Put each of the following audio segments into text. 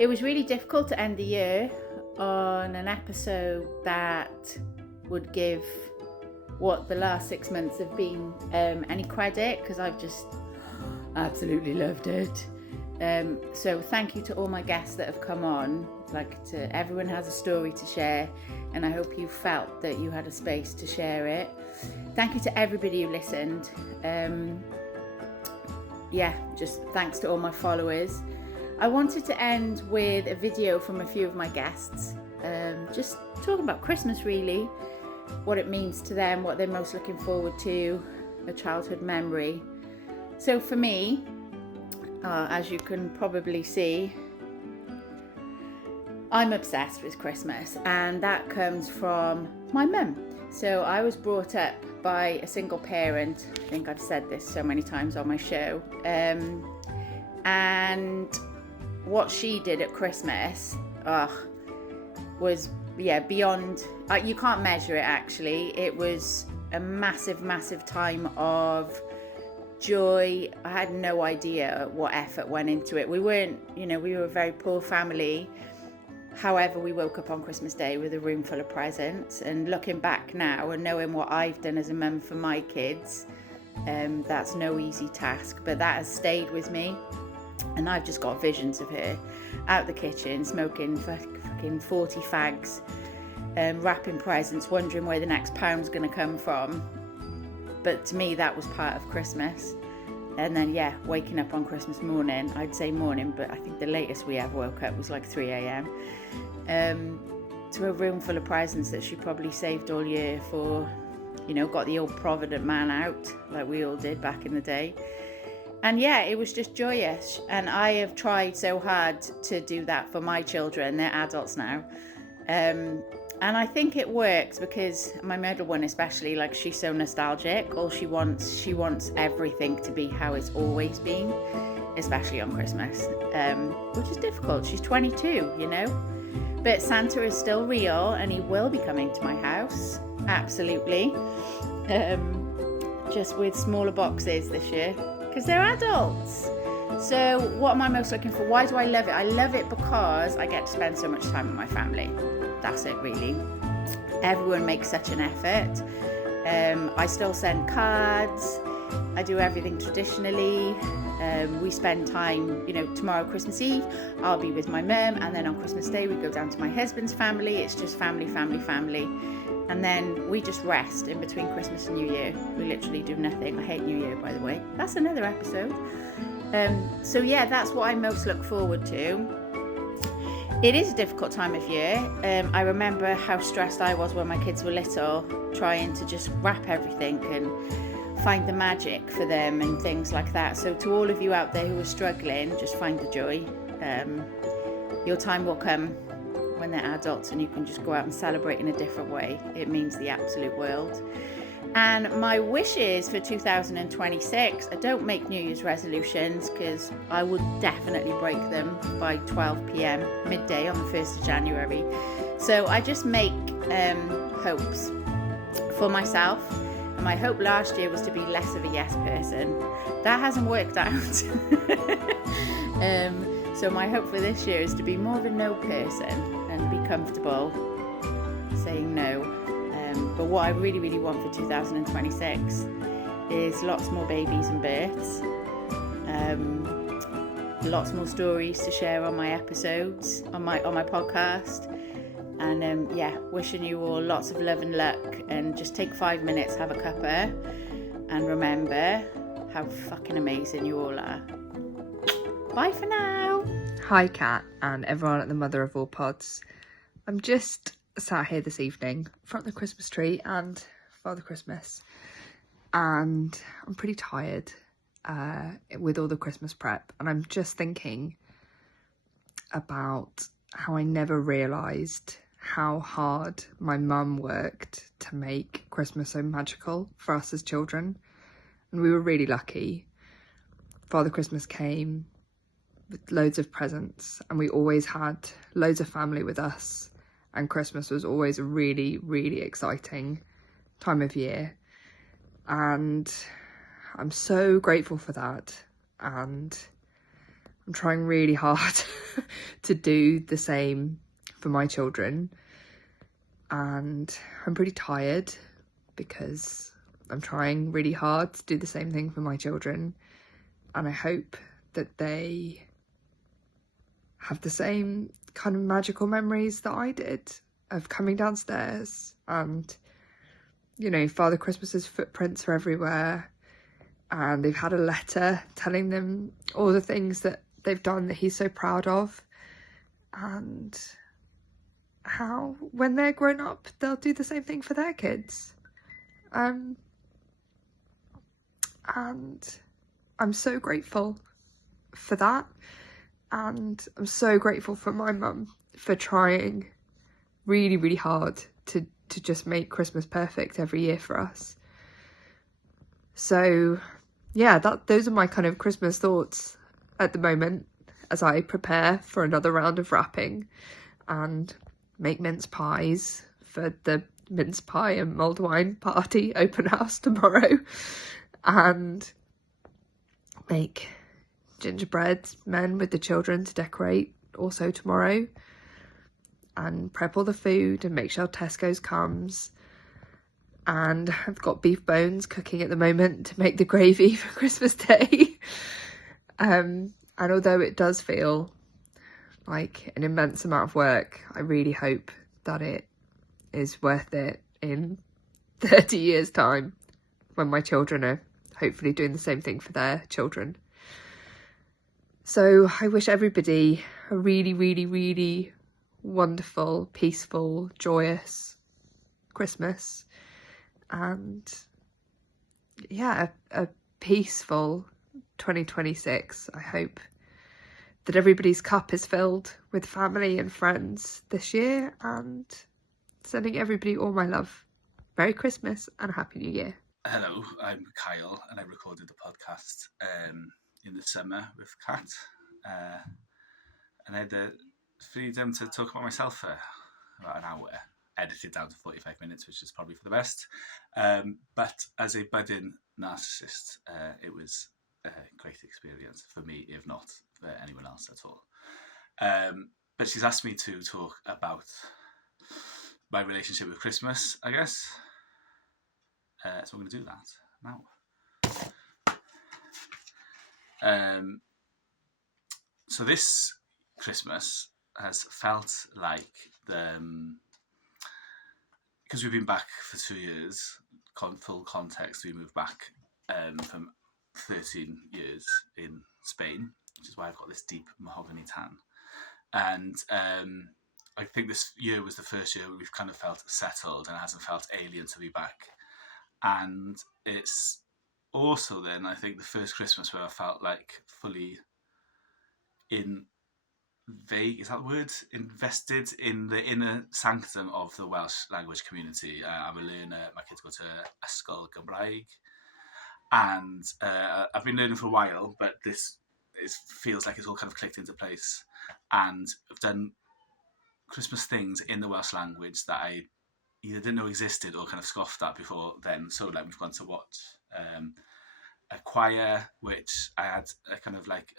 It was really difficult to end the year on an episode that would give what the last 6 months have been any credit, because I've just absolutely loved it. So thank you to all my guests that have come on. Everyone has a story to share, and I hope you felt that you had a space to share it. Thank you to everybody who listened. Just thanks to all my followers. I wanted to end with a video from a few of my guests, just talking about Christmas really, what it means to them, what they're most looking forward to, a childhood memory. So for me, as you can probably see, I'm obsessed with Christmas, and that comes from my mum. So I was brought up by a single parent. I think I've said this so many times on my show. And what she did at Christmas was beyond, you can't measure it actually. It was a massive time of joy. I had no idea what effort went into it. We were a very poor family. However, we woke up on Christmas Day with a room full of presents, and looking back now and knowing what I've done as a mum for my kids, that's no easy task, but that has stayed with me. And I've just got visions of her out the kitchen smoking fucking 40 fags, wrapping presents, wondering where the next pound's going to come from. But to me, that was part of Christmas. And then, waking up on Christmas morning, I'd say morning, but I think the latest we ever woke up was like 3 a.m. To a room full of presents that she probably saved all year for, got the old Provident man out like we all did back in the day. And it was just joyous. And I have tried so hard to do that for my children. They're adults now. And I think it works because my middle one especially, she's so nostalgic. All she wants everything to be how it's always been, especially on Christmas, which is difficult. She's 22, But Santa is still real, and he will be coming to my house, absolutely. Just with smaller boxes this year, because they're adults. So what am I most looking for? Why do I love it? I love it because I get to spend so much time with my family. That's it really. Everyone makes such an effort. I still send cards. I do everything traditionally. We spend time, tomorrow Christmas Eve, I'll be with my mum, and then on Christmas Day we go down to my husband's family. It's just family. And then we just rest in between Christmas and New Year. We literally do nothing. I hate New Year, by the way. That's another episode. That's what I most look forward to. It is a difficult time of year. I remember how stressed I was when my kids were little, trying to just wrap everything and find the magic for them and things like that. So to all of you out there who are struggling, just find the joy. Your time will come when they're adults and you can just go out and celebrate in a different way. It means the absolute world. And my wishes for 2026, I don't make New Year's resolutions because I would definitely break them by 12 p.m, midday on the 1st of January. So I just make hopes for myself. And my hope last year was to be less of a yes person. That hasn't worked out. So my hope for this year is to be more of a no person and be comfortable saying no. But what I really want for 2026 is lots more babies and births, lots more stories to share on my episodes, on my podcast, and wishing you all lots of love and luck, and just take 5 minutes, have a cuppa, and remember how fucking amazing you all are. Bye for now. Hi Kat and everyone at the Mother of All Pods. I'm just sat here this evening in front of the Christmas tree and Father Christmas, and I'm pretty tired with all the Christmas prep, and I'm just thinking about how I never realised how hard my mum worked to make Christmas so magical for us as children. And we were really lucky. Father Christmas came with loads of presents, and we always had loads of family with us, and Christmas was always a really exciting time of year, and I'm so grateful for that. And I'm trying really hard to do the same for my children, and I'm pretty tired because I'm trying really hard to do the same thing for my children, and I hope that they have the same kind of magical memories that I did of coming downstairs and, you know, Father Christmas's footprints are everywhere, and they've had a letter telling them all the things that they've done that he's so proud of, and how when they're grown up they'll do the same thing for their kids. And I'm so grateful for that, and I'm so grateful for my mum for trying really, really hard to just make Christmas perfect every year for us. So yeah, those are my kind of Christmas thoughts at the moment as I prepare for another round of wrapping and make mince pies for the mince pie and mulled wine party open house tomorrow, and make gingerbread men with the children to decorate also tomorrow, and prep all the food and make sure Tesco's comes. And I've got beef bones cooking at the moment to make the gravy for Christmas Day. And although it does feel like an immense amount of work, I really hope that it is worth it in 30 years' time when my children are hopefully doing the same thing for their children. So I wish everybody a really, really, really wonderful, peaceful, joyous Christmas, and yeah, a peaceful 2026. I hope that everybody's cup is filled with family and friends this year, and sending everybody all my love. Merry Christmas and a Happy New Year. Hello, I'm Kyle, and I recorded the podcast in the summer with Kat, and I had the freedom to talk about myself for about an hour, edited down to 45 minutes, which is probably for the best. But as a budding narcissist, it was a great experience for me, if not for anyone else at all. But she's asked me to talk about my relationship with Christmas, I guess. So I'm going to do that now. So this Christmas has felt like because we've been back for 2 years, full context, we moved back from 13 years in Spain, which is why I've got this deep mahogany tan. And I think this year was the first year we've kind of felt settled, and it hasn't felt alien to be back. And it's also then, I think, the first Christmas where I felt like fully is that word? Invested in the inner sanctum of the Welsh language community. I'm a learner. My kids go to Ysgol Gymraeg, and I've been learning for a while, but it feels like it's all kind of clicked into place. And I've done Christmas things in the Welsh language that I either didn't know existed or kind of scoffed at before then. So like we've gone to watch a choir, which I had a kind of like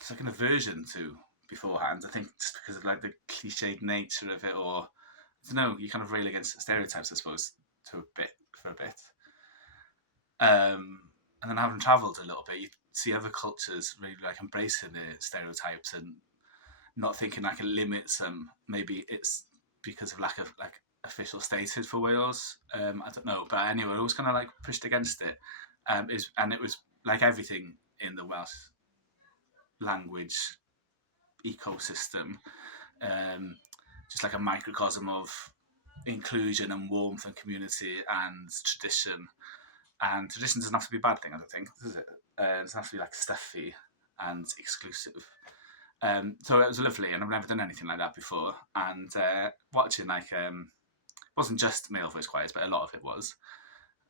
it's like an aversion to beforehand. I think just because of like the cliched nature of it, or I don't know, you kind of rail against stereotypes, I suppose, for a bit. And then having travelled a little bit, you see other cultures really like embracing the stereotypes and not thinking like it limits them. Maybe it's because of lack of like official status for Wales. I don't know, but anyway, I was kind of like pushed against it. And it was like everything in the Welsh language ecosystem, just like a microcosm of inclusion and warmth and community and tradition. And tradition doesn't have to be a bad thing, I don't think, does it? It doesn't have to be like stuffy and exclusive. So it was lovely, and I've never done anything like that before. And watching like it wasn't just male voice choirs, but a lot of it was.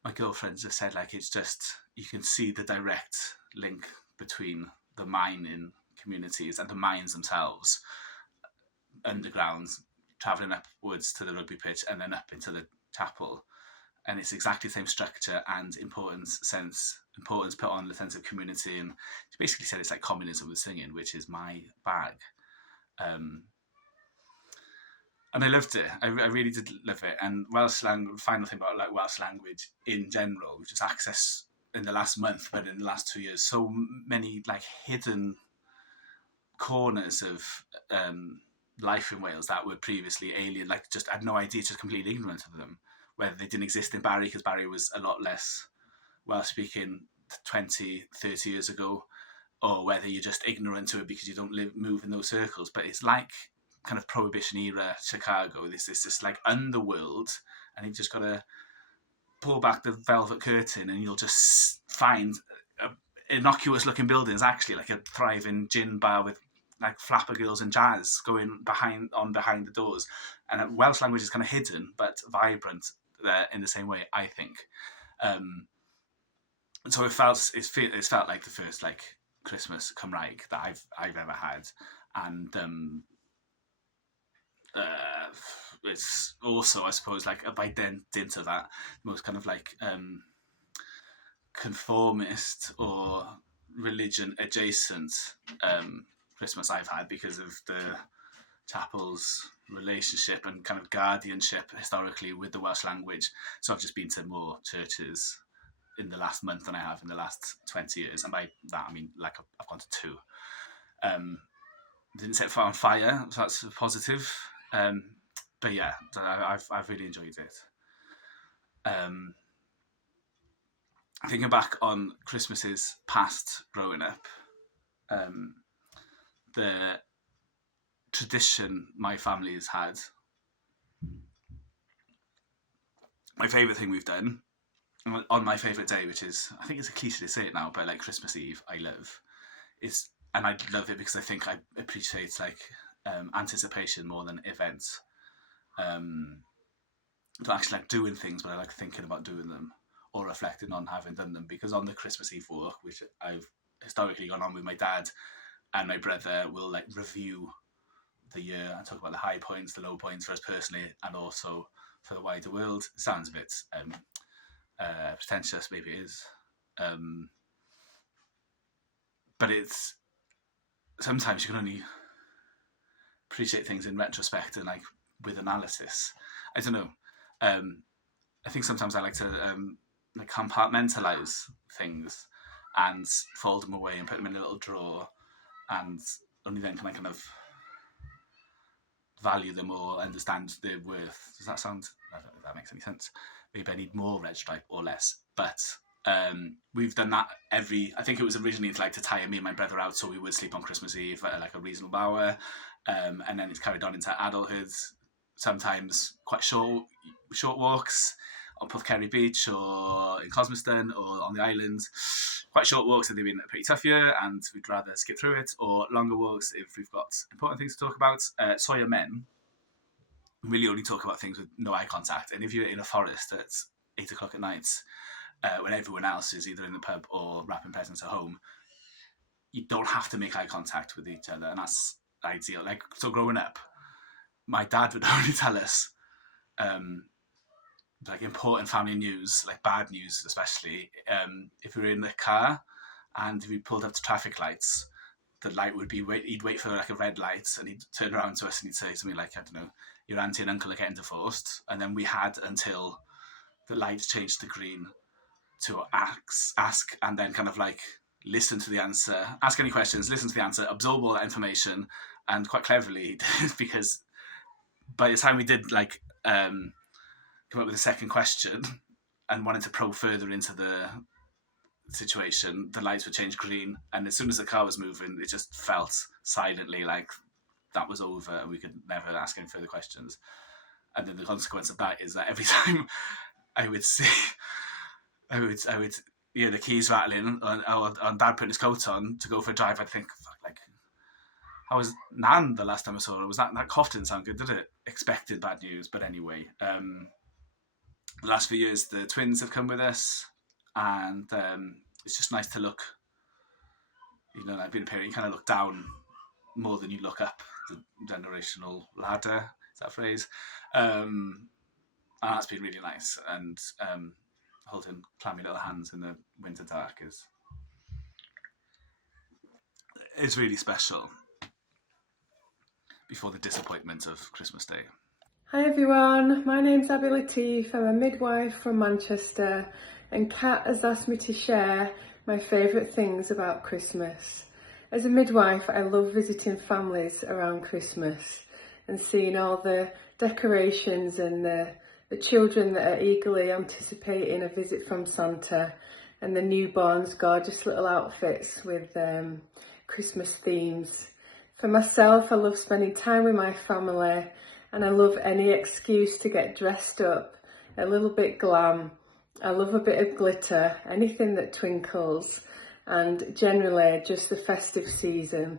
My girlfriends have said like it's just you can see the direct link between the mining communities and the mines themselves, underground, travelling upwards to the rugby pitch and then up into the chapel. and it's exactly the same structure and importance put on the sense of community, and she basically said it's like communism with singing, which is my bag. And I loved it. I really did love it. And Welsh language. Final thing about like Welsh language in general, just access in the last month, but in the last 2 years, so many like hidden corners of life in Wales that were previously alien. Like just I had no idea, just completely ignorant of them. Whether they didn't exist in Barry because Barry was a lot less Welsh speaking 20, 30 years ago, or whether you're just ignorant to it because you don't move in those circles. But it's like kind of Prohibition era Chicago. This like underworld, and you've just got to pull back the velvet curtain, and you'll just find innocuous looking buildings, actually like a thriving gin bar with like flapper girls and jazz going behind the doors. And Welsh language is kind of hidden but vibrant in the same way, I think. So it felt like the first like Christmas Cymraeg that I've ever had, and it's also, I suppose, like by dint of that, most kind of like conformist or religion adjacent Christmas I've had, because of the chapel's relationship and kind of guardianship historically with the Welsh language. So I've just been to more churches in the last month than I have in the last 20 years. And by that, I mean, like, I've gone to 2. Didn't set fire on fire, so that's positive. But yeah, I've really enjoyed it. Thinking back on Christmases past growing up, the tradition my family has had, my favourite thing we've done, on my favourite day, which is, I think it's a cliche to say it now, but like Christmas Eve, I love, and I love it because I think I appreciate like anticipation more than events. I don't actually like doing things, but I like thinking about doing them or reflecting on having done them, because on the Christmas Eve walk, which I've historically gone on with my dad and my brother, will like review the year and talk about the high points, the low points for us personally, and also for the wider world. It sounds a bit pretentious, maybe it is, but it's sometimes you can only appreciate things in retrospect and like with analysis. I don't know. I think sometimes I like to like compartmentalize things and fold them away and put them in a little drawer, and only then can I kind of value them or understand their worth. Does that sound? I don't know if that makes any sense. Maybe I need more red stripe or less, but we've done that I think it was originally like to tire me and my brother out, so we would sleep on Christmas Eve at like a reasonable hour, and then it's carried on into adulthood. Sometimes quite short walks on Porthcurry Beach or in Cosmiston or on the islands. Quite short walks if they've been a pretty tough year and we'd rather skip through it, or longer walks if we've got important things to talk about. Sawyer men really only talk about things with no eye contact, and if you're in a forest at 8 o'clock at night, when everyone else is either in the pub or wrapping presents at home, you don't have to make eye contact with each other, and that's ideal. Like, so growing up, my dad would only tell us like important family news, like bad news especially, if we were in the car and if we pulled up to traffic lights, the light would be he'd wait for like a red light, and he'd turn around to us and he'd say something like, I don't know, your auntie and uncle are getting divorced, and then we had until the lights changed to green to ask and then kind of like listen to the answer, ask any questions, listen to the answer, absorb all that information. And quite cleverly, because by the time we did like come up with a second question and wanted to probe further into the situation, the lights would change green, and as soon as the car was moving, it just felt silently like that was over and we could never ask any further questions. And then the consequence of that is that every time I would see, I would hear the keys rattling on Dad putting his coat on to go for a drive, I'd think, fuck, like, how was Nan the last time I saw her? Was that cough didn't sound good, did it? Expected bad news, but anyway. The last few years, the twins have come with us, and it's just nice to look, you know, like being a parent, you kind of look down more than you look up the generational ladder, is that phrase? And And that's been really nice. And holding clammy little hands in the winter dark is really special before the disappointment of Christmas Day. Hi everyone, my name's Abby Latif. I'm a midwife from Manchester, and Kat has asked me to share my favourite things about Christmas. As a midwife, I love visiting families around Christmas and seeing all the decorations and the children that are eagerly anticipating a visit from Santa, and the newborns' gorgeous little outfits with Christmas themes. For myself, I love spending time with my family, and I love any excuse to get dressed up, a little bit glam. I love a bit of glitter, anything that twinkles, and generally just the festive season.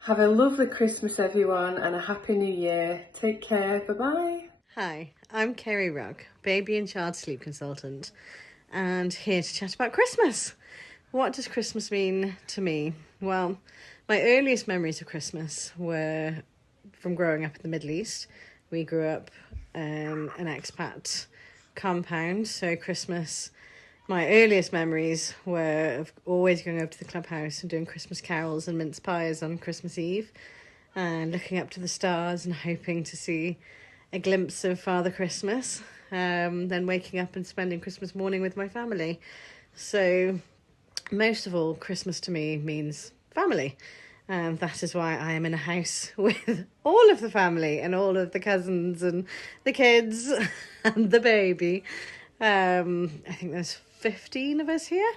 Have a lovely Christmas everyone, and a happy new year. Take care, bye bye. Hi, I'm Kerry Rugg, baby and child sleep consultant, and here to chat about Christmas. What does Christmas mean to me? Well, my earliest memories of Christmas were from growing up in the Middle East. We grew up an expat compound, so Christmas, my earliest memories were of always going over to the clubhouse and doing Christmas carols and mince pies on Christmas Eve, and looking up to the stars and hoping to see a glimpse of Father Christmas, then waking up and spending Christmas morning with my family. So most of all, Christmas to me means family. That is why I am in a house with all of the family and all of the cousins and the kids and the baby. I think there's 15 of us here.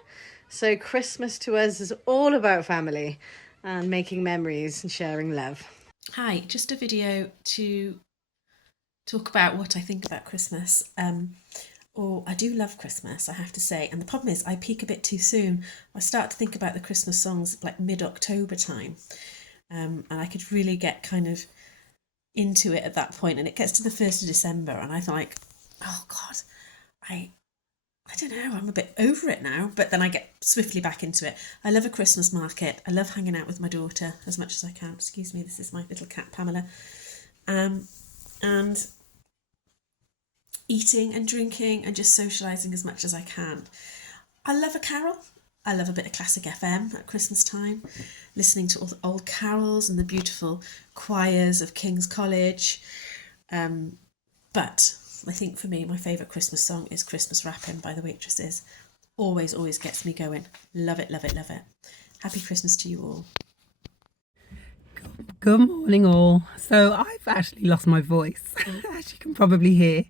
So Christmas to us is all about family and making memories and sharing love. Hi, just a video to talk about what I think about Christmas. I do love Christmas, I have to say. And the problem is I peak a bit too soon. I start to think about the Christmas songs like mid-October time. And I could really get kind of into it at that point. And it gets to the 1st of December and I feel like, oh God, I don't know, I'm a bit over it now. But then I get swiftly back into it. I love a Christmas market. I love hanging out with my daughter as much as I can. Excuse me, this is my little cat, Pamela. And eating and drinking and just socialising as much as I can. I love a carol. I love a bit of classic FM at Christmas time, listening to all the old carols and the beautiful choirs of King's College. But I think for me, my favourite Christmas song is Christmas Wrapping by the Waitresses. Always, always gets me going. Love it, love it, love it. Happy Christmas to you all. Good morning all. So I've actually lost my voice, as you can probably hear.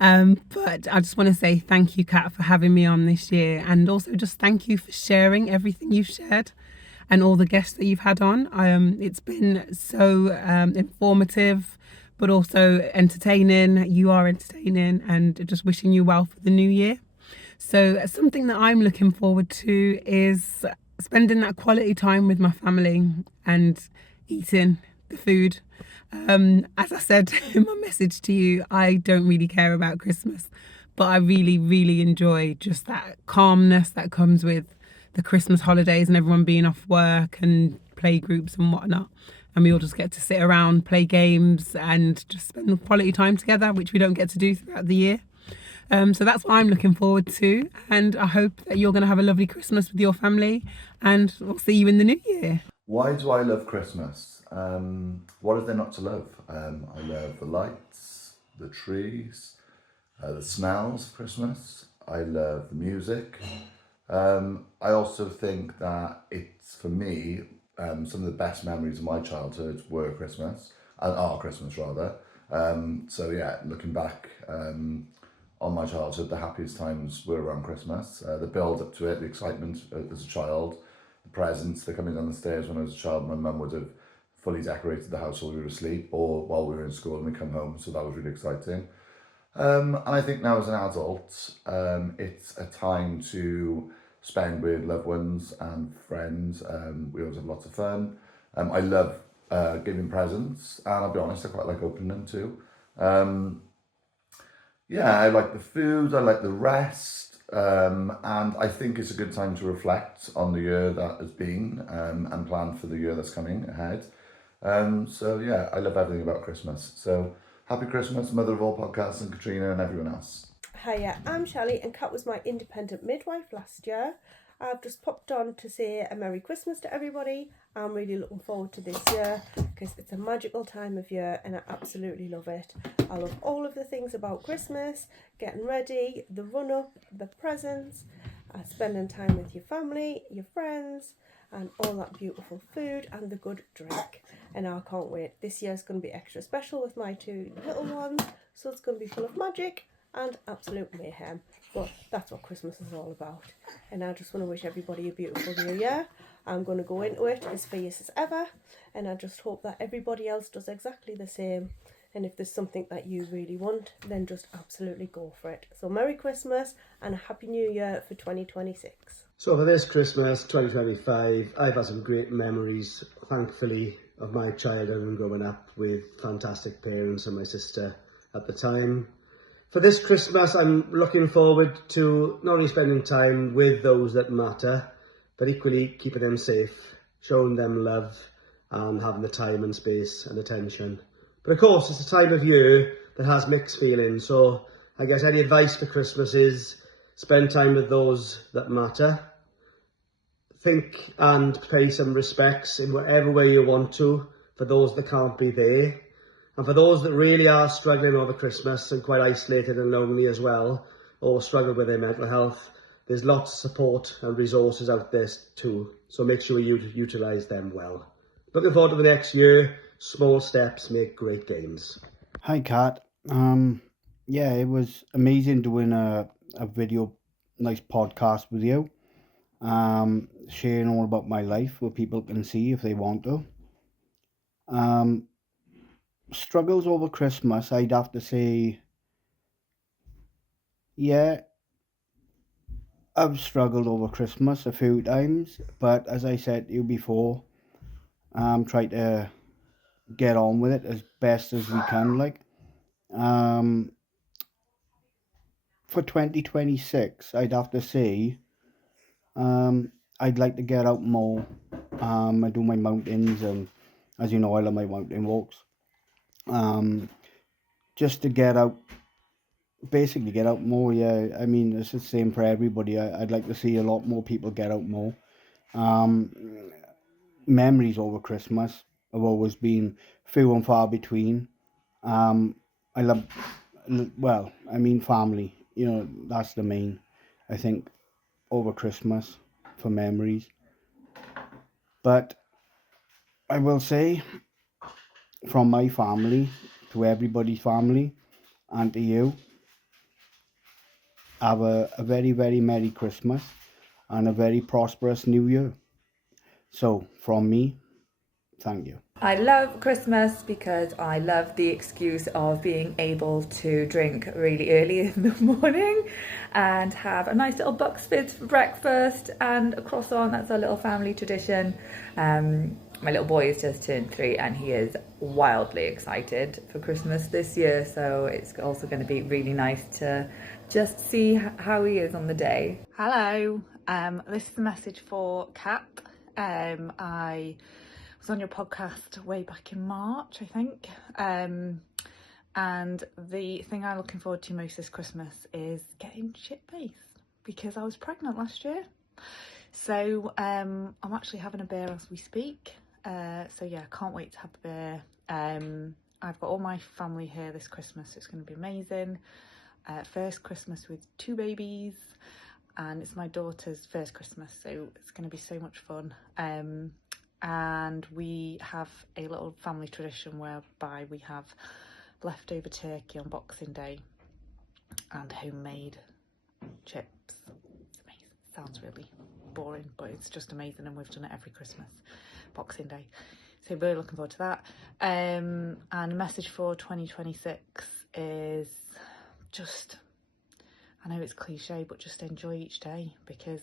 But I just want to say thank you, Kat, for having me on this year, and also just thank you for sharing everything you've shared and all the guests that you've had on. It's been so informative, but also entertaining. You are entertaining, and just wishing you well for the new year. So something that I'm looking forward to is spending that quality time with my family and eating the food. As I said in my message to you, I don't really care about Christmas, but I really, really enjoy just that calmness that comes with the Christmas holidays and everyone being off work and play groups and whatnot. And we all just get to sit around, play games and just spend quality time together, which we don't get to do throughout the year. So that's what I'm looking forward to. And I hope that you're going to have a lovely Christmas with your family, and we'll see you in the new year. Why do I love Christmas? What is there not to love? I love the lights, the trees, the smells of Christmas. I love the music. I also think that it's, for me, some of the best memories of my childhood were Christmas, and are Christmas rather. So yeah, looking back on my childhood, the happiest times were around Christmas. The build up to it, the excitement as a child, the presents, the coming down the stairs when I was a child. My mum would have fully decorated the house while we were asleep or while we were in school and we come home, so that was really exciting. And I think now as an adult, it's a time to spend with loved ones and friends. We always have lots of fun. I love giving presents, and I'll be honest, I quite like opening them too. Yeah, I like the food, I like the rest, and I think it's a good time to reflect on the year that has been, and plan for the year that's coming ahead. So yeah, I love everything about Christmas. So Happy Christmas, mother of all podcasts, and Katrina and everyone else. Hiya, I'm Shelley, and Kat was my independent midwife last year. I've just popped on to say a Merry Christmas to everybody. I'm really looking forward to this year because it's a magical time of year and I absolutely love it. I love all of the things about Christmas, getting ready, the run-up, the presents, spending time with your family, your friends, and all that beautiful food and the good drink. And I can't wait. This year's going to be extra special with my 2 little ones, so it's going to be full of magic and absolute mayhem. But that's what Christmas is all about. And I just want to wish everybody a beautiful new year. I'm going to go into it as fierce as ever, and I just hope that everybody else does exactly the same. And if there's something that you really want, then just absolutely go for it. So Merry Christmas and a Happy New Year for 2026. So for this Christmas 2025, I've had some great memories, thankfully, of my childhood and growing up with fantastic parents and my sister at the time. For this Christmas, I'm looking forward to not only spending time with those that matter, but equally keeping them safe, showing them love and having the time and space and attention. But of course, it's a time of year that has mixed feelings, so I guess any advice for Christmas is spend time with those that matter. Think and pay some respects in whatever way you want to for those that can't be there. And for those that really are struggling over Christmas and quite isolated and lonely as well, or struggle with their mental health, there's lots of support and resources out there too. So make sure you utilise them well. Looking forward to the next year. Small steps make great gains. Hi, Kat. Yeah, it was amazing doing a video, nice podcast with you. Sharing all about my life where people can see if they want to. Struggles over Christmas, I'd have to say, yeah, I've struggled over Christmas a few times, but as I said to you before, try to get on with it as best as we can, like. For 2026, I'd have to say, I'd like to get out more. I do my mountains, and as you know, I love my mountain walks. Just to get out, basically get out more. Yeah, I mean it's the same for everybody. I'd like to see a lot more people get out more. Memories over Christmas have always been few and far between. I love, well, I mean family. You know, that's the main, I think, over Christmas for memories. But I will say, from my family to everybody's family and to you, have a very, very Merry Christmas and a very prosperous New Year. So, from me, thank you. I love Christmas because I love the excuse of being able to drink really early in the morning and have a nice little Bucks Fizz for breakfast and a croissant. That's our little family tradition. My little boy has just turned 3 and he is wildly excited for Christmas this year, so it's also going to be really nice to just see how he is on the day. Hello, this is a message for Kat. I was on your podcast way back in March, I think, and the thing I'm looking forward to most this Christmas is getting shit-faced because I was pregnant last year. So I'm actually having a bear as we speak. So yeah, can't wait to have the bear. I've got all my family here this Christmas. It's going to be amazing. First Christmas with 2 babies, and it's my daughter's first Christmas, so it's going to be so much fun. And we have a little family tradition whereby we have leftover turkey on Boxing Day and homemade chips. It's amazing. Sounds really boring, but it's just amazing, and we've done it every Christmas, Boxing Day. So we're looking forward to that. And a message for 2026 is just, I know it's cliche, but just enjoy each day, because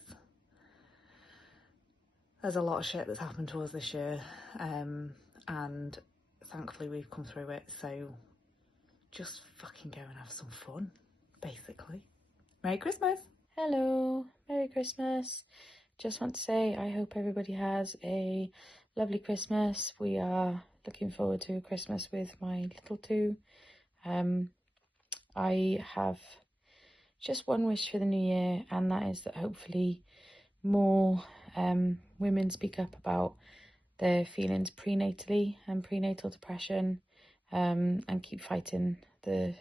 there's a lot of shit that's happened to us this year, and thankfully we've come through it, so just fucking go and have some fun, basically. Merry Christmas! Hello, Merry Christmas. Just want to say I hope everybody has a lovely Christmas. We are looking forward to Christmas with my little 2 I have just one wish for the new year, and that is that hopefully more women speak up about their feelings prenatally and prenatal depression, and keep fighting the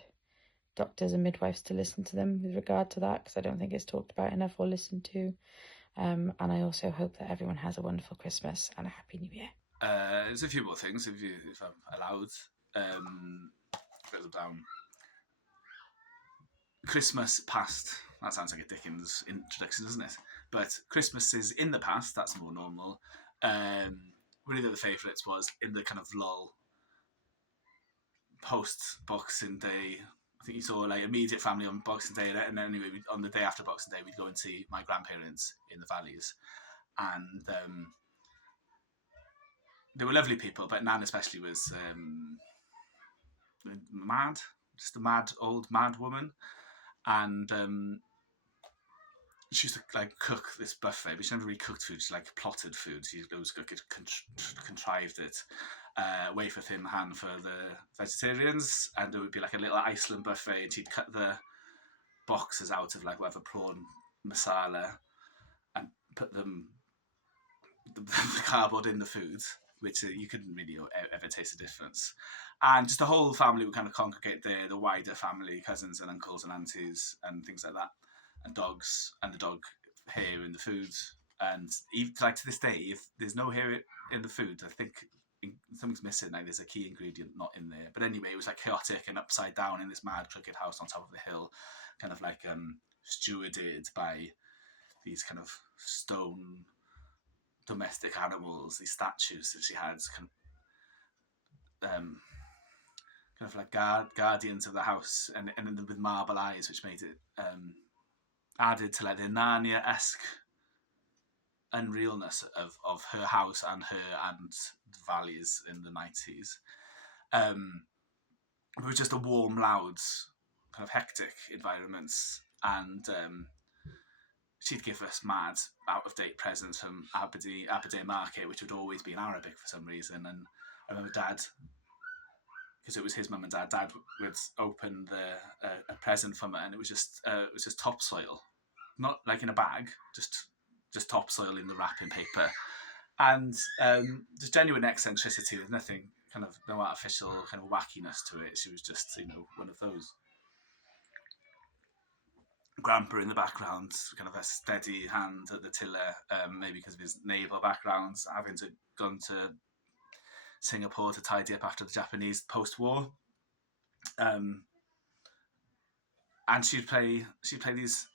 doctors and midwives to listen to them with regard to that, because I don't think it's talked about enough or listened to. And I also hope that everyone has a wonderful Christmas and a happy new year. There's a few more things, if I'm allowed. Put them down. Christmas past. That sounds like a Dickens introduction, doesn't it? But Christmas is in the past. That's more normal. One of the other favourites was in the kind of lull post Boxing Day. I think you saw like immediate family on Boxing Day, and then anyway, on the day after Boxing Day, we'd go and see my grandparents in the valleys, and they were lovely people. But Nan especially was mad, just a mad woman, and she used to like cook this buffet, but she never really cooked food. She like plotted food. She always contrived it, way for thin hand for the vegetarians, and it would be like a little Iceland buffet. And she'd cut the boxes out of like whatever prawn masala and put them the cardboard in the food, which you couldn't really ever taste the difference. And just the whole family would kind of congregate there, the wider family, cousins and uncles and aunties and things like that, and dogs, and the dog hair in the food. And even like to this day, if there's no hair in the food, I think something's missing. Like there's a key ingredient not in there. But anyway, it was like chaotic and upside down in this mad crooked house on top of the hill, kind of like stewarded by these kind of stone domestic animals, these statues that she had, kind of like guardians of the house, and with marble eyes, which made it added to like the Narnia-esque unrealness of her house and the valleys in the 90s. It was just a warm, loud, kind of hectic environments, and she'd give us mad, out-of-date presents from Aberdeen Market, which would always be in Arabic for some reason. And I remember Dad, because it was his mum and Dad, Dad would open a present from it, and it was just topsoil, not like in a bag, just topsoil in the wrapping paper, and just genuine eccentricity with nothing, kind of no artificial kind of wackiness to it. She was just one of those. Grandpa in the background, kind of a steady hand at the tiller, maybe because of his naval background, having gone to Singapore to tidy up after the Japanese post-war. And she'd play these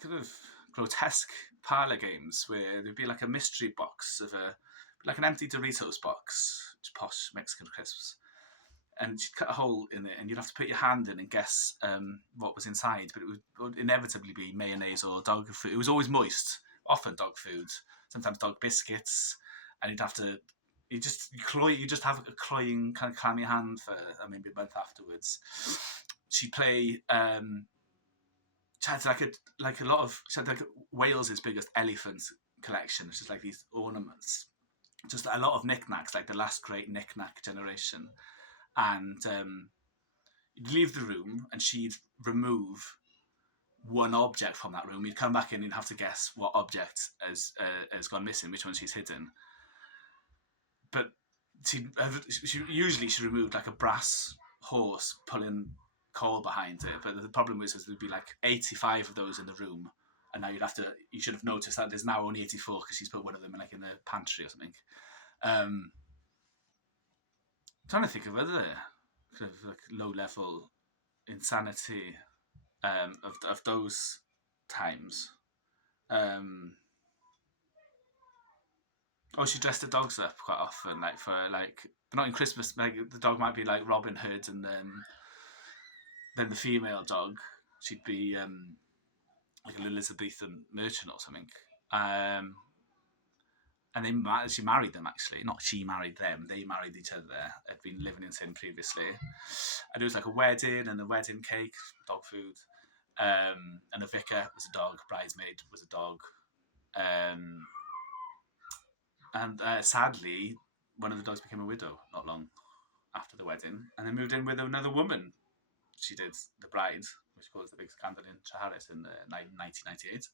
kind of grotesque parlor games where there'd be like a mystery box like an empty Doritos box, posh Mexican crisps. And she'd cut a hole in it, and you'd have to put your hand in and guess what was inside. But it would inevitably be mayonnaise or dog food. It was always moist, often dog food, sometimes dog biscuits. And you'd have to, you just have a cloying, kind of clammy hand for maybe a month afterwards. She'd play. She had she had like Wales's biggest elephant collection, which is like these ornaments, just a lot of knickknacks, like the last great knickknack generation. And you'd leave the room, and she'd remove one object from that room. You'd come back in, and you'd have to guess what object has gone missing, which one she's hidden. But she removed like a brass horse pulling coal behind it. But the problem was there'd be like 85 of those in the room, and now you should have noticed that there's now only 84 because she's put one of them in the pantry or something. Trying to think of other kind of like low level insanity of those times. She dressed the dogs up quite often, like for like, but not in Christmas. Like the dog might be like Robin Hood, and then the female dog, she'd be like an Elizabethan merchant or something. And she married them, actually. Not she married them, they married each other. They'd been living in sin previously. And it was like a wedding, and a wedding cake, dog food. And a vicar was a dog, bridesmaid was a dog. And sadly, one of the dogs became a widow not long after the wedding, and then moved in with another woman. She did the bride, which caused the big scandal in Treharris in 1998.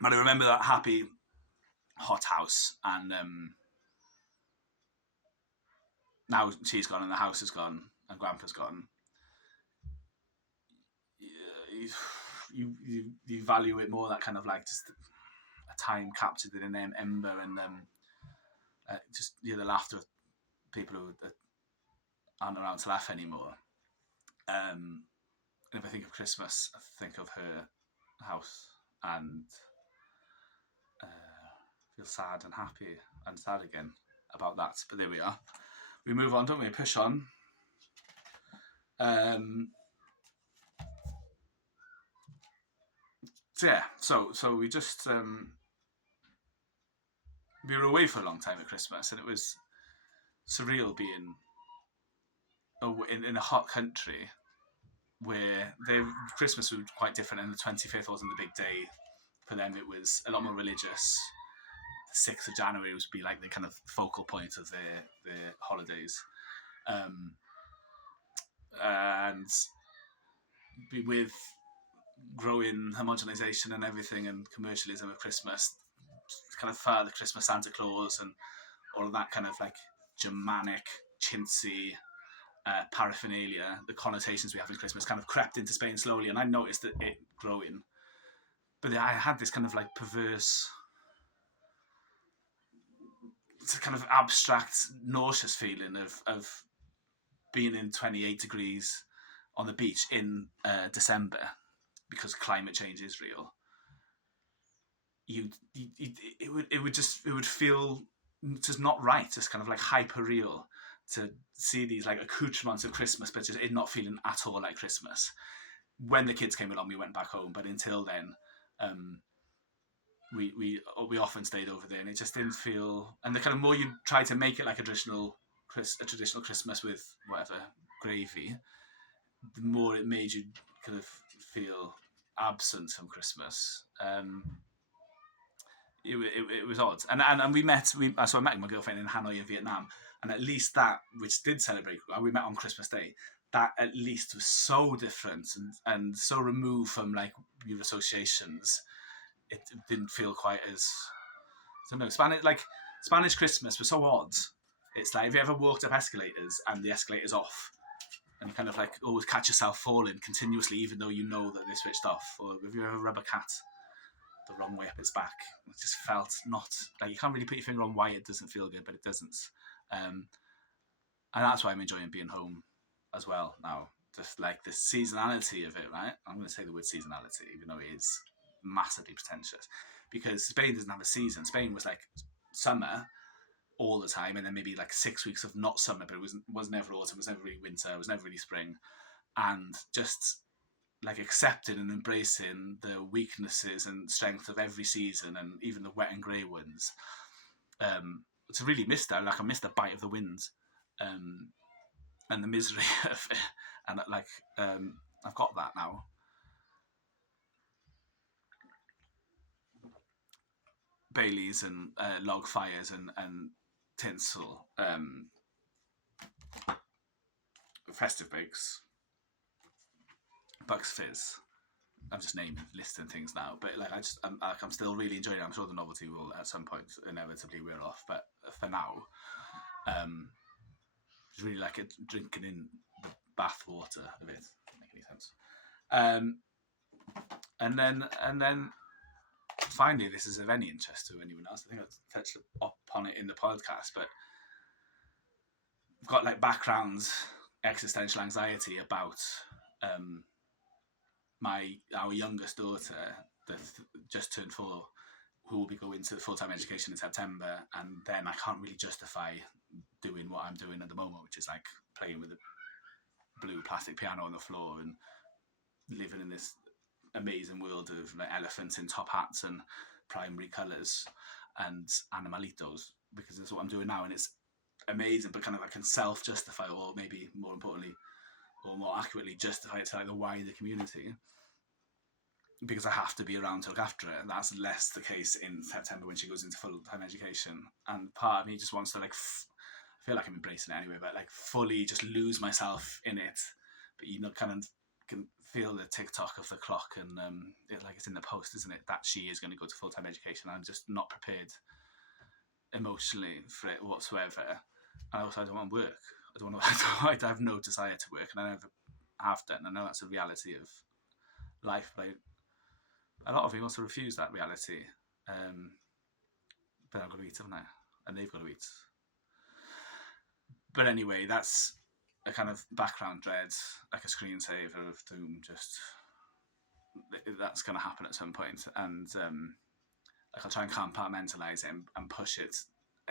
But I remember that happy, hot house, and now she's gone and the house is gone and Grandpa's gone. You value it more, that kind of like just a time captured in an ember, and just the laughter of people who aren't around to laugh anymore. And if I think of Christmas, I think of her house and feel sad and happy and sad again about that. But there we are. We move on, don't we? Push on. So yeah, so we just we were away for a long time at Christmas, and it was surreal being in a hot country where Christmas was quite different, and the 25th wasn't the big day for them. It was a lot more religious. The 6th of January would be like the kind of focal point of their holidays, and with growing homogenization and everything and commercialism of Christmas, kind of Father Christmas, Santa Claus, and all of that kind of like Germanic, chintzy paraphernalia, the connotations we have in Christmas kind of crept into Spain slowly, and I noticed it growing. But I had this kind of like perverse, kind of abstract, nauseous feeling of being in 28 degrees on the beach in December, because climate change is real. It would feel just not right, just kind of like hyper real to see these like accoutrements of Christmas, but just it not feeling at all like Christmas. When the kids came along, we went back home, but until then, we often stayed over there, and it just didn't feel. And the kind of more you try to make it like a traditional Christmas with whatever gravy, the more it made you kind of feel absent from Christmas. It was odd, and we met. So I met my girlfriend in Hanoi in Vietnam, and at least that, which did celebrate, we met on Christmas Day. That at least was so different and so removed from like your associations. It didn't feel quite as. I don't know. Spanish Christmas was so odd. It's like, have you ever walked up escalators and the escalator's off, and you kind of like always catch yourself falling continuously, even though you know that they're switched off? Or have you ever rub a cat the wrong way up its back? It just felt not like, you can't really put your finger on why it doesn't feel good, but it doesn't. And that's why I'm enjoying being home as well now. Just like the seasonality of it, right? I'm going to say the word seasonality, even though it is massively pretentious, because Spain doesn't have a season. Spain was like summer all the time, and then maybe like 6 weeks of not summer, but it was never autumn, it was never really winter, it was never really spring. And just like accepting and embracing the weaknesses and strength of every season, and even the wet and grey ones. To really miss that, like I missed the bite of the wind, and the misery of it, and like I've got that now. Baileys and log fires and tinsel, festive bakes, Bucks Fizz. I'm just listing things now, but like I'm still really enjoying it. I'm sure the novelty will at some point inevitably wear off, but for now, it's really like drinking in the bath water of it. Doesn't make any sense. And then finally, this is of any interest to anyone else. I think I touched upon it in the podcast, but I've got like background existential anxiety about our youngest daughter that just turned 4, who will be going to full-time education in September, and then I can't really justify doing what I'm doing at the moment, which is like playing with a blue plastic piano on the floor and living in this amazing world of like elephants in top hats and primary colours and animalitos, because it's what I'm doing now, and it's amazing, but kind of I can self-justify, or maybe more importantly, or more accurately justify it to like the wider community, because I have to be around to look after it. And that's less the case in September when she goes into full-time education. And part of me just wants to like feel like I'm embracing it anyway, but like fully just lose myself in it. But you know, kind of can feel the tick-tock of the clock, and like it's in the post, isn't it, that she is going to go to full-time education. I'm just not prepared emotionally for it whatsoever. And also, I don't want to work. I have no desire to work, and I never have done. I know that's a reality of life, but a lot of you also refuse that reality. But I've got to eat, haven't I? And they've got to eat. But anyway, that's a kind of background dread, like a screensaver of doom. Just that's going to happen at some point, and like I'll try and compartmentalize it and push it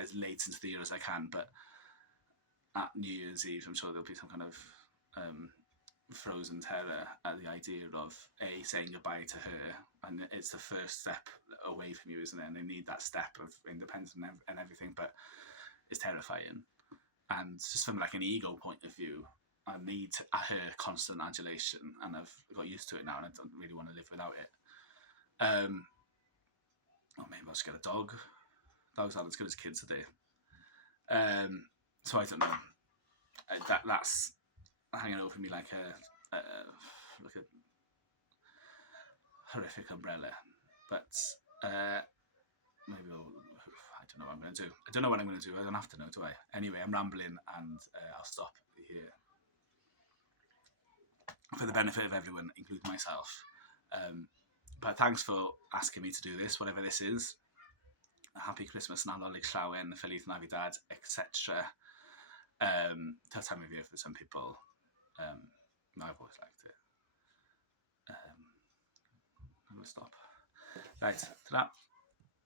as late into the year as I can. But at New Year's Eve, I'm sure there'll be some kind of frozen terror at the idea of saying goodbye to her, and it's the first step away from you, isn't it? And they need that step of independence and everything, but it's terrifying. And just from like an ego point of view, I need her constant adulation, and I've got used to it now, and I don't really want to live without it. Or maybe I'll just get a dog. Dogs aren't as good as kids today. So I don't know. That's hanging over me like a horrific umbrella. But maybe I don't know what I'm going to do. I don't know what I'm going to do. I don't have to know, do I? Anyway, I'm rambling, and I'll stop here. For the benefit of everyone, including myself. But thanks for asking me to do this, whatever this is. Happy Christmas, Nadolig Llawen, Feliz Navidad, etc. Tough time of year for some people. I've always liked it. I'm going to stop. Right, ta-da.